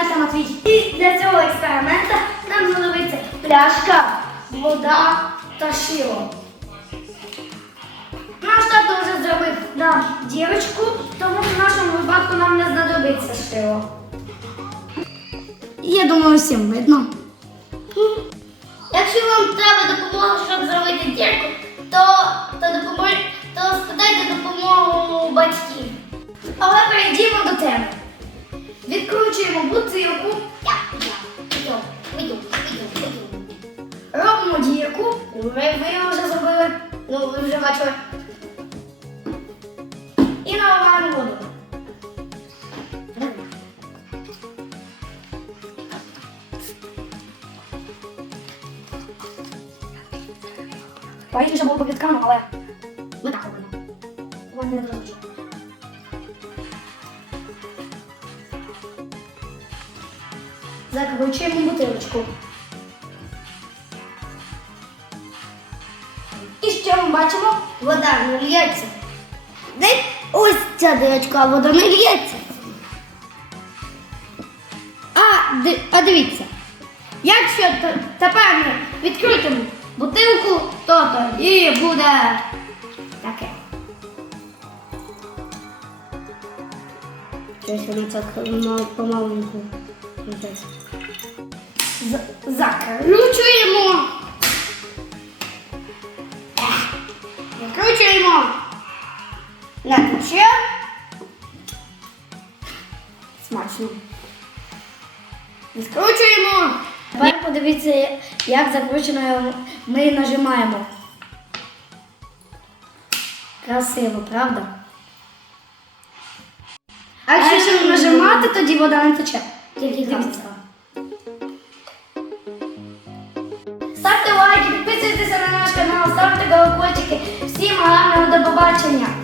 Починайте, Матвій. І для цього експерименту нам знадобиться пляшка, вода та шило. Наш тато вже зробив нам дірочку, тому в нашому випадку нам не знадобиться шило. Я думаю, всім видно. Якщо вам треба допомога, щоб зробити дірку, то, то, допомож, то спитайте допомогу батьків. Але перейдімо до теми. Робимо дірку. Ми, Ви, ви вже зробили. Ну, ви вже бачили. І наливаємо воду. Правильніше було під краном, але ми так робимо. Вам не зручно. Закручуємо бутилочку. І що ми бачимо? Вода не лється. Ось ця дирочка, а вода не лється. А, ди- а дивіться. Якщо тепер ми відкрутимо бутилку, то тоді буде таке. Щось воно так мал- помаленьку. Закручуємо. Закручуємо на ключе. Смачно. Відкручуємо. Тепер подивіться, як закручено ми нажимаємо. Красиво, правда? А якщо нажимати, тоді вода не тече. Тільки дивіться. Ставте лайки, підписуйтеся на наш канал, ставте колокольчики. Всім гарного до побачення!